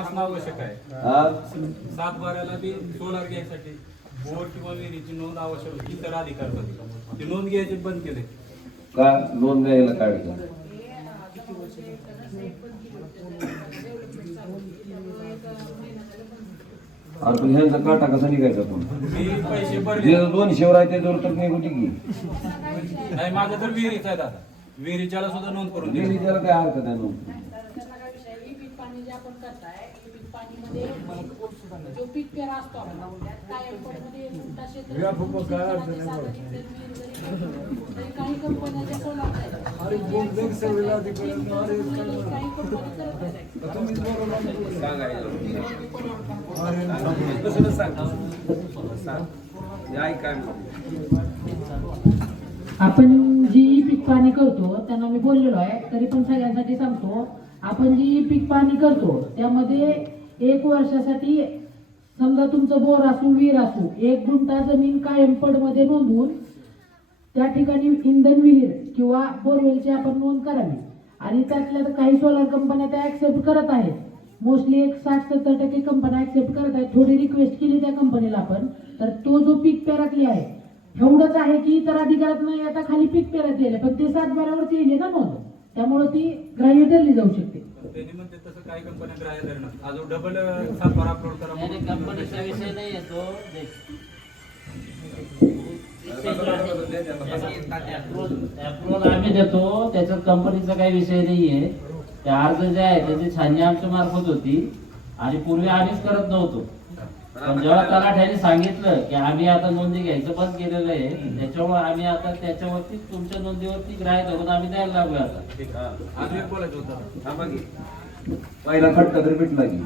असणं आवश्यक आहे सात बाराला बी सोलार घ्यायसाठी. किंवा विहिरीची नोंद आवश्यक होती. इतर अधिकार ती नोंद घ्यायची बंद केले. का? नोंद घ्यायला काढलं अरे पण ह्यांचा काटा कसा निघायचा पण मी पैसे भरले. जे दोन शेवर आहे त्याच्यावर तर निघून की. नाही माझं तर विहिरीच आहे दादा. विहिरीच्याला सुद्धा नोंद करून दिली. त्याला काय हरकत आहे नोंद त्याचा काय विषय आहे, पीक पाणी जे आपण करताय हे पीक पाणीमध्ये जो पीक पेरा असतो आपला त्यात कायम पडमध्ये मोठा क्षेत्र सिंचनाचे साधन इतर विहीर जरी केले, तरी काही कंपन्या ज्या सोलार आहेत, काही कंपन्या करत आहेत. आपण जी पीक पाणी करतो त्यांना मी बोललेलो आहे तरी पण सगळ्यांसाठी सांगतो. आपण जी पीक पाणी करतो त्यामध्ये एक वर्षासाठी समजा तुमचं बोर असू विहीर असू एक गुंठा जमीन कायम पडमध्ये नोंदवून त्या ठिकाणी इंधन विहीर किंवा बोरवेलची आपण नोंद करावी. आणि त्यातल्या तर काही सोलार कंपन्या त्या ऍक्सेप्ट करत आहेत. मोस्टली एक साठ सत्तर टक्के कंपन्या ऍक्सेप्ट करत आहेत. थोडी रिक्वेस्ट केली त्या कंपनीला आपण तर तो जो पीक पेरातली आहे एवढंच आहे की इतर अधिकारात नाही आता खाली पीक पेरात येईल पण ते सात बारावरती येईल ना नोंद त्यामुळे ती ग्राह्य धरली जाऊ शकते. त्यांनी म्हणते तसं काही कंपन्या ग्राह्य धरणं अजून डबल सातबारा अपलोड करा नाही नाही, कंपनीचा विषय नाही येतो अप्रुव्हल आम्ही देतो. त्याच्यात कंपनीचा काही विषय नाहीये. ते अर्ज जे आहे त्याची छाननी आमच्या मार्फत होती. आणि पूर्वी आम्हीच करत नव्हतो. पण जेव्हा तलाठ्याने सांगितलं की आम्ही आता नोंदी घ्यायचं बंद केलेलं आहे त्याच्यामुळे आम्ही आता त्याच्यावरती तुमच्या नोंदीवरती ग्राह्य धरून आम्ही द्यायला लागलो आता. बोलायचं होतं. पहिला खट्टा तर भेटला की.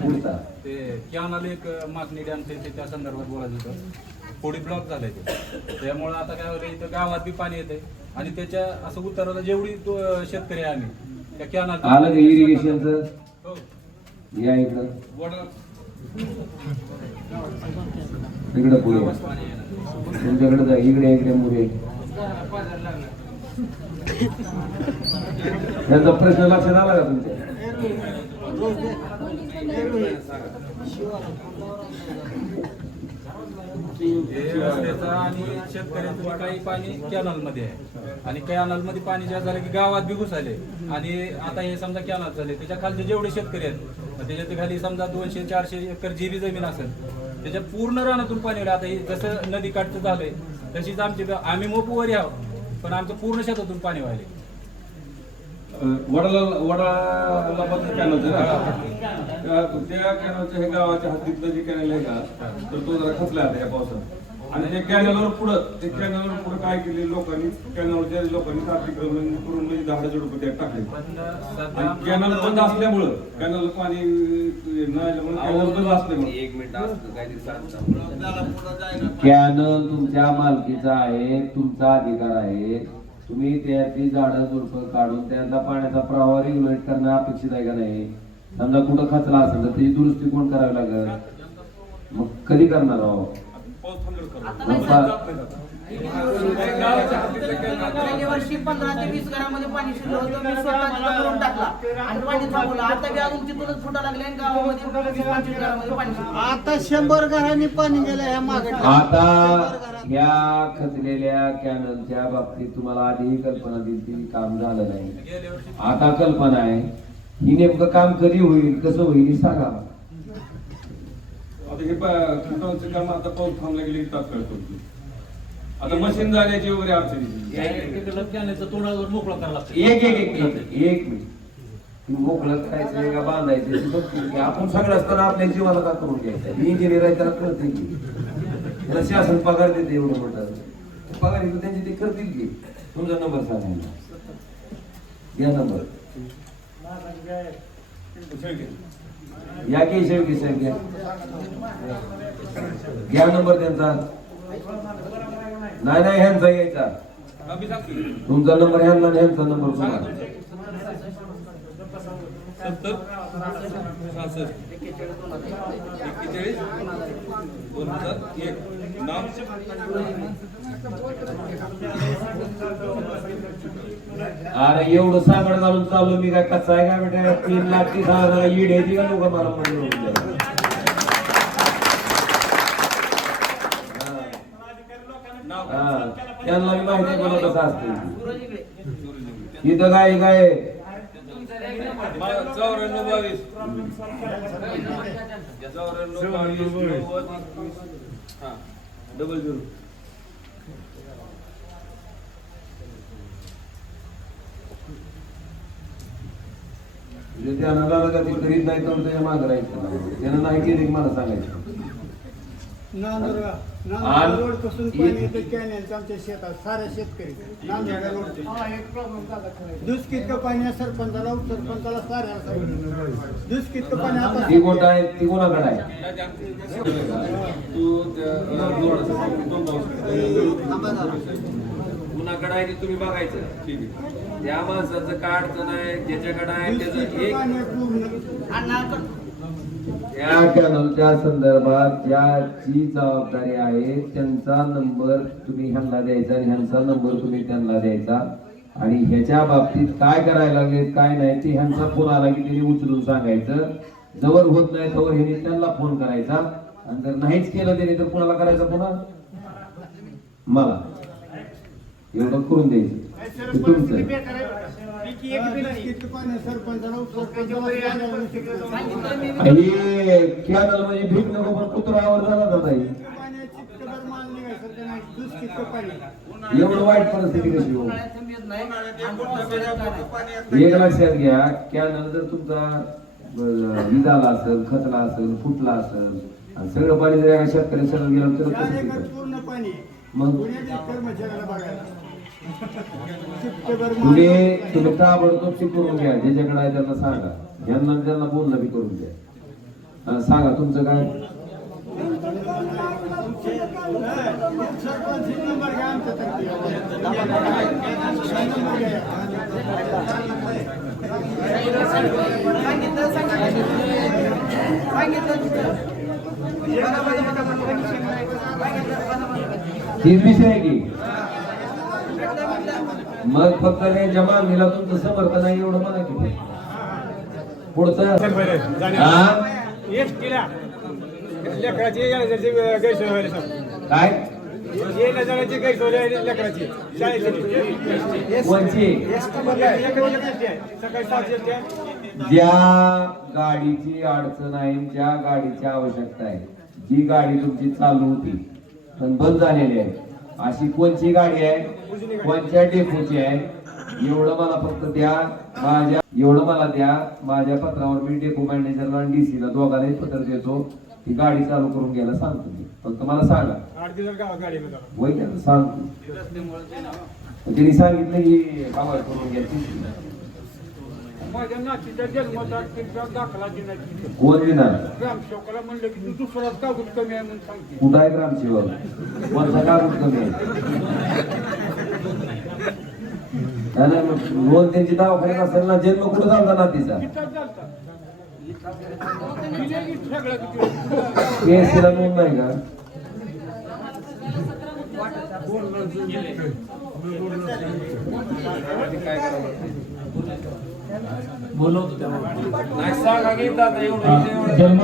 पुढचा. ते कॅनल एक मागणी डॅम ते त्या संदर्भात बोलायचं होतं. पुढे ब्लॉक झालंय ते. त्यामुळे आता काय होतं इथं गावात बी पाणी येते आणि त्याच्या असं उतरवलं जेवढी तो शेतकरी आहे आम्ही त्या कॅनल आलं इरिगेशनचं हो. या इकडं. वडा इकडे पुढे तुमच्याकडे जा इकडे इकडे मुरे याचा प्रश्न लक्षात आला का तुमच्या? आणि शेतकऱ्यांचं काही पाणी कॅनलमध्ये आहे. आणि कॅनलमध्ये पाणी ज्या झालं की गावात बी आले आणि आता हे समजा कॅनल झाले त्याच्या खालचे जेवढे शेतकरी आहेत म्हणजे मग त्याच्यात खाली समजा दोनशे चारशे एकर जीबी जमीन असेल त्याच्या पूर्ण रानातून पाणी आलं. आता हे जसं नदी काठचं झालंय तशीच आमची आम्ही मोपूवर यावं पण आमचं पूर्ण शेतातून पाणी व्हायले वडाला वडाला बद्दल काय ना? त्या- त्या कॅनलच्या हे गावाच्या हद्दीतलं जे कॅनल आहे का तर तो जरा खचला आता या पावसात आणि त्या कॅनलवर पुढं ते कॅनलवर पुढं काय केले लोकांनी? कॅनलच्या लोकांनी अतिक्रमण करून म्हणजे दहा हजार रुपये त्यात टाकले. कॅनल बंद असल्यामुळं कॅनल पाणी कॅनल बंद असल्यामुळे. एक मिनिट असतं काहीतरी सांगता कॅनल तुमच्या मालकीचा आहे तुमचा अधिकार आहे. तुम्ही त्याची झाडं झुडपं काढून त्याचा पाण्याचा प्रवाह रेग्युलेट करणं अपेक्षित आहे का नाही? समजा कुठं खचला असेल तर त्याची दुरुस्ती कोण करावी लागेल? मग कधी करणार आहो? गेल्या वर्षी पंधरा ते वीस घरामध्ये पाणी शिरलं होतं मी स्वतः तिथं करून टाकला. आणि पाणी थांबवलं. आता बी अजून तिथूनच फुटा लागले आणि गावामध्ये वीस पंचवीस घरामध्ये पाणी शिरलं. आता शंभर घरांनी पाणी गेलं ह्या मागे आता या खचलेल्या कॅनलच्या बाबतीत तुम्हाला आधीही कल्पना दिली काम झालं नाही. आता कल्पना आहे. ही नेमकं काम कधी होईल कसं होईल सांगा आता हे खतांचं काम आता पाऊस थांबला गेले की तात्काळ करतो. आता मशीन जाण्याची वगैरे अडचणी तोंडावर मोकळा करायला लागतं. एक एक एक मिनिट एक मिनिट. मोकळं करायचं का बांधायचं आपण सगळं असताना आपल्या जीवाला का करून घ्यायचं? इंजिनियर आहे त्याला कळते की. त्याला शासन पगार देते एवढं मोठं. पगार त्यांची ते करतील की. तुमचा नंबर सांगायला या नंबर. या की शेवटी साहेब घ्या घ्या नंबर त्यांचा. नाही नाही ह्यांचा यायचा. तुमचा नंबर ह्यांना ह्यांचा नंबर तुम्हाला. सत्तर? सहासष्ट. एक्केचाळीस? दोन हजार एक. नाव? अरे एवढं सागड घालून चाललो मी काय कसा आहे काय बेटा? तीन लाख तीस हजार ईड आहे ती का लोक मला म्हणलं हा त्यांना माहिती बोलत कसं असतं इथं काय काय चौऱ्याण्णव बावीस चौऱ्याण्णव बावीस नव्वद हा डबल झिरो म्हणजे त्यांना झालं का ते करीत नाही तर त्याच्या मागं राहायचं त्यानं नाही केली की मला सांगायचं. नांदुर्गा नांदुर्गा रोडपासून पाणी येतं कॅनेलचं आमच्या शेतात सारे शेतकरी. नांदुर्गा रोड. दुष्कितकं पाणी आहे सरपंचाला उपसरपंचाला साऱ्या दुष्कितकं पाणी आता ती गोट आहे ती कोणाकडे आहे? तू कुणाकडे आहे ते तुम्ही बघायचं. ठीक आहे. त्या माणसाचं काय अडचण आहे ज्याच्याकडे आहे त्याचं एक पाणी आहे पूर्ण? अण्णा कर- त्या त्या संदर्भात ज्याची जबाबदारी आहे त्यांचा नंबर तुम्ही ह्यांना द्यायचा आणि ह्यांचा नंबर तुम्ही त्यांना द्यायचा. आणि ह्याच्या बाबतीत काय करायला लागले काय नाही ते ह्यांचा फोन आला की त्यांनी उचलून सांगायचं. जवळ होत नाही तवर ह्यांनी त्यांना फोन करायचा. आणि जर नाहीच केलं त्याने तर कुणाला करायचा पुन्हा? मला. एवढं करून द्यायचं तुमचं आणि कॅनल म्हणजे भीक नको पण कुत्रावर झाला दादा ही. एवढं वाईट परिस्थिती कशी हो. एक लक्षात घ्या कॅनल जर तुमचा विजाला असेल खचला असेल फुटला असेल सगळं पाणी जर एका शेतकरी सगळं गेलं तर कसं? पूर्ण पाणी. मग पुढे तुम्ही तुम्ही ताबडतोब शिकवून करून घ्या. ज्याच्याकडे आहे त्यांना सांगा. ज्यांना त्यांना बोलणं बी करून घ्या. सांगा तुमचं काय? सांगितलं नंबर घ्या आमच्या सांगितलं सांगितलं सांगितलं तिथं. बघा, बघा, बघा, बघा. सांगितलं, बघा, विषय आहे की. मग फक्त त्यांच्या मागणीला तुमचं समर्थन आहे एवढं म्हणा की पुढचं. काय? ज्या गाडीची अडचण आहे ज्या गाडीची आवश्यकता आहे जी गाडी तुमची चालू होती बंद झालेली आहे. अशी कोणची गाडी आहे? कोणत्या डेपोची आहे? एवढं मला फक्त द्या. माझ्या एवढं मला द्या. माझ्या पत्रावर मी डेपो मॅनेजरला आणि डीसीला दोघांनाही पत्र देतो. ती गाडी चालू करून घ्यायला सांगतो मी. फक्त मला सांगा. त्याला सांगतो. त्यांनी सांगितलं की कामाला करून घ्या. ती. माझ्या नातीच्या जन्माचा तिचा दाखला देण्याची कोण देणार? ग्रामसेवकाला म्हणलं की तू दुसराच कागद कमी आहे म्हणून सांगते. कुठं आहे ग्रामसेवक? कोणता कागद कमी आहे? नाही, मग नोंद त्यांची दवाखान्यात असेल ना जन्म कुठं झाला ना तिचा? इथंच चालतं. दिले की सगळं किती? केसीला नोंद नाही का? नाही सांगा हा, एवढं- जन्म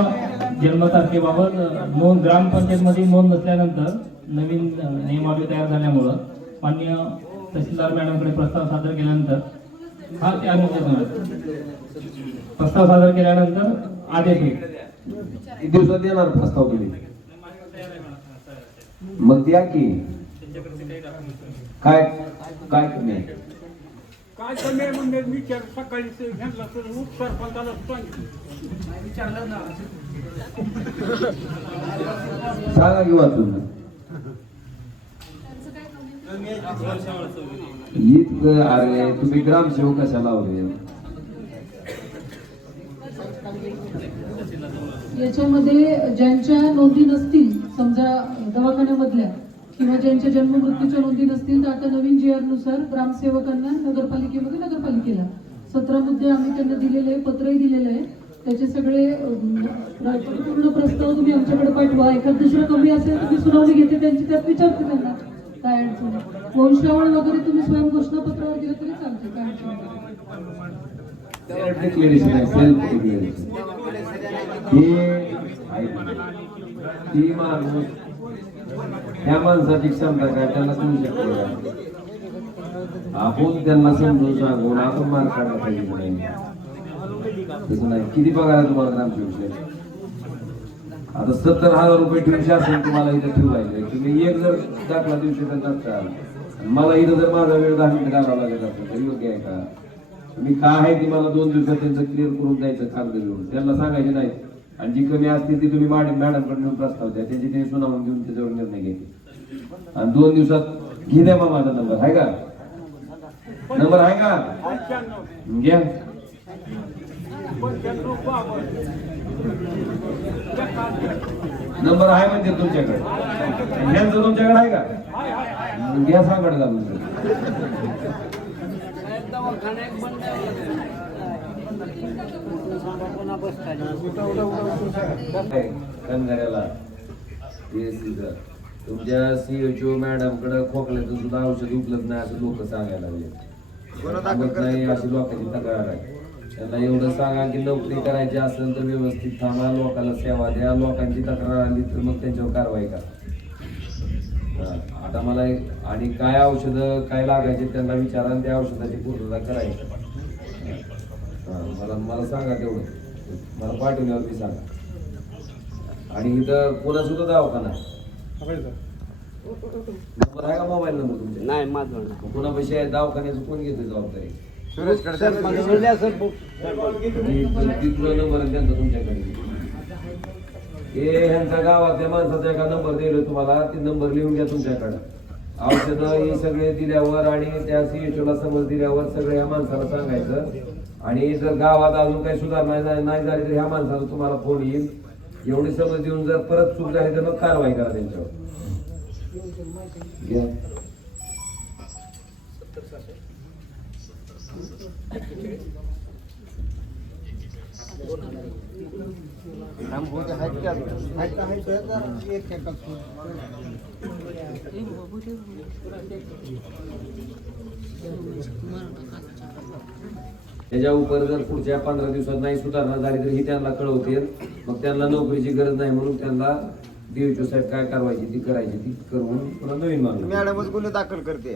जन्मतारखेबाबत नोंद ग्रामपंचायतमध्ये नोंद नसल्यानंतर नवीन नियमावली तयार झाल्यामुळं मान्य तहसीलदार मॅडमकडे प्रस्ताव सादर केल्यानंतर हा ते अनुमोदन प्रस्ताव सादर केल्यानंतर आदेश दिवसात देणार प्रस्ताव तुम्ही. मग द्या की. काय काय कमी काय कमी आहे म्हणजे विचार सकाळी ते घेतला तर उपसरपंचाला सांगितलं. विचारलं ना सांगा की वाचून इतकं अरे तुम्ही ग्रामसेवक कशा लावले? याच्यामध्ये ज्यांच्या नोंदी नसतील समजा दवाखान्यामधल्या किंवा ज्यांच्या जन्म मृत्यूच्या नोंदी नसतील तर आता नवीन जी नुसार ग्रामसेवकांना नगरपालिकेमध्ये नगरपालिकेला सतरा मुद्दे आम्ही त्यांना दिलेले आहे पत्रही दिलेलं आहे त्याचे सगळे पूर्ण प्रस्ताव तुम्ही आमच्याकडे पाठवा एखाद दुसरं कमी असेल तर मी सुनावणी घेते त्यांची त्यात विचारते त्यांना काय अडचण वंशावळ वगैरे तुम्ही स्वयं घोषणापत्रावर दिलं तरी चालते काय अडचण ह्या त्या माणसाची क्षमता काय? त्यांना कळू शकतो आपण त्यांना समजून सांगून आपण मार काढला पाहिजे तसं नाही किती पगार आहे तुम्हाला ग्रामसेवक आता सत्तर हजार रुपये ठेवून असेल तुम्हाला इथं ठेवायचे तुम्ही एक जर दाखला दिवशी तर नसताल मला इथं जर माझा वेळ दहा मिनिटं घालावा लागत असेल तर योग्य आहे का? तुम्ही काय आहे ती मला दोन दिवसात त्यांचं क्लिअर करून द्यायचं कागद घेऊन त्यांना सांगायचे नाही. आणि जी कमी असतील ती तुम्ही मॅडम मॅडमकडे नेऊन प्रस्ताव द्या. त्याची ते सुनावून घेऊन त्याच्यावर निर्णय घ्यायचे आणि दोन दिवसात घे द्या मग माझा नंबर. आहे का? नंबर आहे का? घ्या. नंबर आहे म्हणजे तुमच्याकडे. घ्यायचं तुमच्याकडे आहे का? घ्या सांगड घालून. कणगाऱ्याला चं. तुमच्या सीएचओ मॅडमकडे खोकल्याचं सुद्धा औषध उपलब्ध नाही असं लोक सांगायला लागले. नाही अशी लोकांची तक्रार आहे. त्यांना एवढं सांगा की नोकरी करायची असेल तर व्यवस्थित थांबा लोकांना सेवा द्या लोकांची तक्रार आली तर मग त्यांच्यावर कारवाई करा. आता मला एक आणि काय औषधं काय लागायचे त्यांना विचारा आणि त्या औषधाची पूर्तता करायची. मला मला सांगा तेवढं. मला पाठवल्यावरती सांगा. आणि इथं कोणा सुद्धा दवाखाना नंबर आहे का मोबाईल नंबर तुमचा? नाही माझं कोणा पैसे आहे? दवाखान्याचं कोण घेतो जबाबदारी? तिथला नंबर आहे त्यांचा तुमच्याकडे. हे ह्यांच्या गावातल्या माणसाचा एका नंबर दिला तुम्हाला. ते नंबर लिहून घ्या तुमच्याकडे. औषधं हे सगळे दिल्यावर आणि त्या सीएचओ ला समज दिल्यावर सगळे ह्या माणसाला सांगायचं. आणि जर गावात अजून काही सुधारणा नाही नाही झाली तर ह्या माणसाला तुम्हाला फोन येईल. एवढी समज देऊन जर परत चूक झाली तर मग कारवाई करा त्यांच्यावर. घ्या. त्याच्या उपर जर पुढच्या पंधरा दिवसात नाही सुधारणा झाली तर ही त्यांना कळवतील मग त्यांना नोकरीची गरज नाही म्हणून त्यांना डीएचओ साहेब काय करायची ती करायची ती करून पुन्हा नवीन मागणी मॅडमच गुन्हे दाखल करते.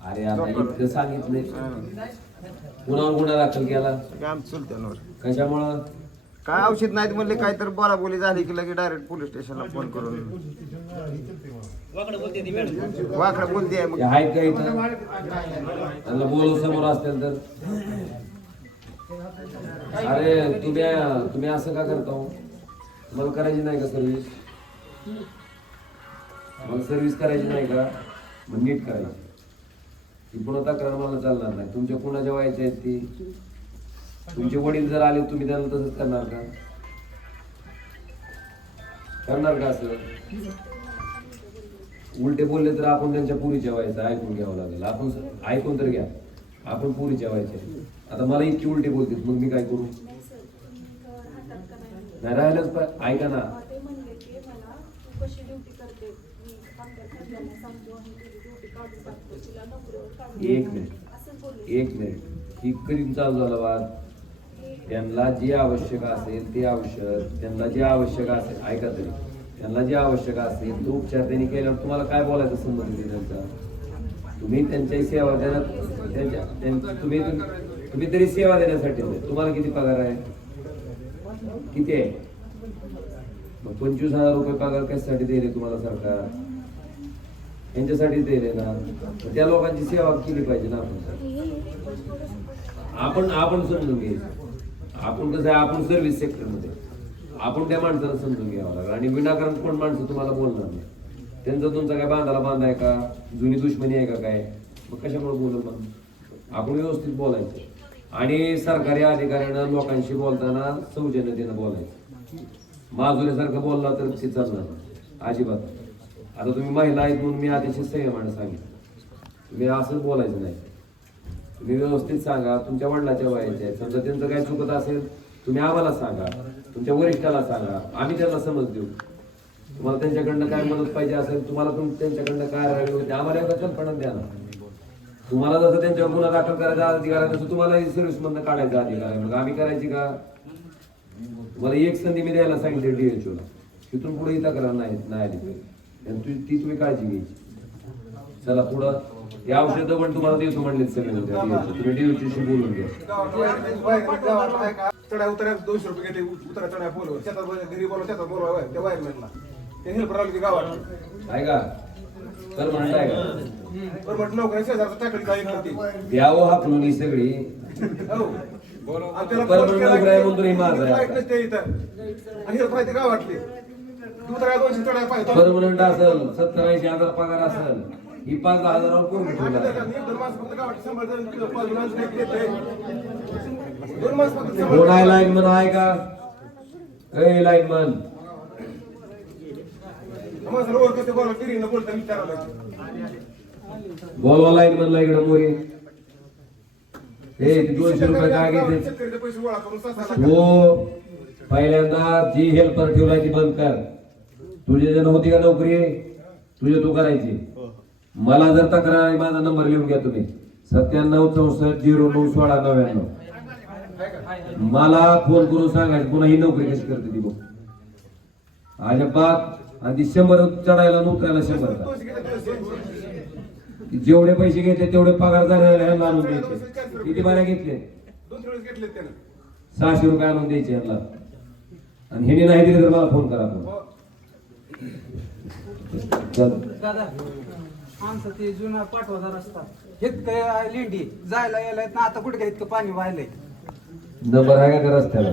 अरे आता इतकं सांगितलंय. कुणावर गुन्हा दाखल केला? कशामुळं? काय औषध नाहीत म्हणले काय तर बोलाबोली झाली की लगे डायरेक्ट पोलीस स्टेशनला फोन करून. वाकडं बोलते आहे मग. आहेत का इथं? त्यांना समोर असतील तर. अरे तुम्ही तुम्ही असं का करता हो? मला करायची नाही का सर्व्हिस मला सर्व्हिस करायची नाही का? मग नीट करायची. ती पुन्हा तक्रार मला चालणार नाही. तुमच्या कुणाच्या व्हायच्या आहेत ती? तुमचे वडील जर आले तुम्ही त्यांना तसंच करणार का? करणार का असं? उलटे बोलले तर आपण त्यांच्या पुरीच्या व्हायचं ऐकून घ्यावं लागेल. आपण ऐकून तर घ्या. आपण पुरीच्या व्हायचे आता मला इतकी उलटी बोलते मग मी काय करू? नाही राहिलंच पण ऐका ना. एक. मिनिट. एक मिनिट. ही कधी चालू झाला वाद? त्यांना जे आवश्यक असेल ते औषध त्यांना जे आवश्यक असेल ऐका तरी. त्यांना जे आवश्यक असेल तो उपचार त्यांनी केल्यावर तुम्हाला काय बोलायचं संबंध त्यांचा? तुम्ही त्यांच्याही सेवा देणार त्यांच्या तुम्ही तुम्ही तरी सेवा देण्यासाठी तुम्हाला किती पगार आहे? किती आहे? मग पंचवीस हजार रुपये पगार कशासाठी दिले तुम्हाला सरकार? यांच्यासाठी दिले ना. त्या लोकांची सेवा केली पाहिजे ना आपण. आपण आपण समजून घ्यायचं. आपण कसं आहे आपण सर्व्हिस सेक्टरमध्ये आपण त्या माणसाला समजून घ्यावं लागेल. आणि विनाकारण कोण माणसं तुम्हाला बोलणार नाही? त्यांचा तुमचा काय बांधाला बांधा आहे का? जुनी दुश्मनी आहे का काय? मग कशामुळे बोलत मग? आपण व्यवस्थित बोलायचं. आणि सरकारी अधिकाऱ्यानं लोकांशी बोलताना सौजन्यतेनं बोलायचं. माजुरीसारखं बोलला तर ते चालणार नाही. अजिबात. आता तुम्ही महिला आहेत म्हणून मी अतिशय संयमाने सांगितलं. तुम्ही असंच बोलायचं नाही. तुम्ही व्यवस्थित सांगा तुमच्या वडिलाच्या वयाचे आहेत. समजा त्यांचं काय चुकत असेल तुम्ही आम्हाला सांगा. तुमच्या वरिष्ठाला सांगा. आम्ही त्यांना समज देऊ. तुम्हाला त्यांच्याकडनं काय मदत पाहिजे असेल तुम्हाला तुम त्यांच्याकडनं काय राहावी होती आम्हाला एका कल्पना द्या ना. तुम्हाला जसं त्यांच्यावर गुन्हा दाखल करायचा अधिकार आहे तसं तुम्हाला सर्व्हिस मधनं काढायचा अधिकार आहे. मग आम्ही करायची का? तुम्हाला एक संधी मी द्यायला सांगितली डीएचओ ला. तिथून पुढे ही तक्रार नाही नाही आणि ती ती तुम्ही काळजी घ्यायची. चला पुढं. हे औषधं पण तुम्हाला देतो म्हणले. तुम्ही डीएचओशी बोलून घ्या. चढा उतरा दोनशे रुपये घेते उतरा चढा बोलव. शेतात घरी बोलव शेतात बोलवा त्या वायरमॅनला. ते हेल्पर आली की गावात. आहे का? तर म्हणत आहे का? बरं म्हटलं नोकरी शेजारचं टाकली जाईल होती द्यावं हाकलून ही सगळी. हो. परमनंट असेल सत्तर ऐंशी हजार पगार असेल. ही पाच दहा हजारावर कोण ठेवला कोण आहे लाईनमन आहे का? ए लाईनमन बोलवा, लाईनमनला मोरी. हे दोनशे रुपये काय घेते हो पहिल्यांदा जी हेल्पर ठेवलाय ती बंद कर. तुझे जण होती का नोकरी? तुझे तू करायची. मला जर तक्रार आहे माझा नंबर लिहून घ्या तुम्ही. सत्त्याण्णव चौसष्ट झिरो नऊ सोळा नव्याण्णव. मला फोन करून सांगायचं पुन्हा ही नोकरी कशी करते ती बघ. अजिबात. आणि ती शंभर चढायला नोकऱ्याला शंभर जेवढे पैसे घेतले तेवढे पगार झाले ह्यांना आणून द्यायचे. किती बाऱ्या घेतले? सहाशे रुपये आणून द्यायचे यांना आणि ह्याने नाही दिले तर मला फोन करा चल. दादा आमचं ते जुना पाठवदार असतात. इतकं लेंडी जायला यायला ना आता कुठे काय इतकं पाणी व्हायलंय? नंबर आहे का रस्त्याला?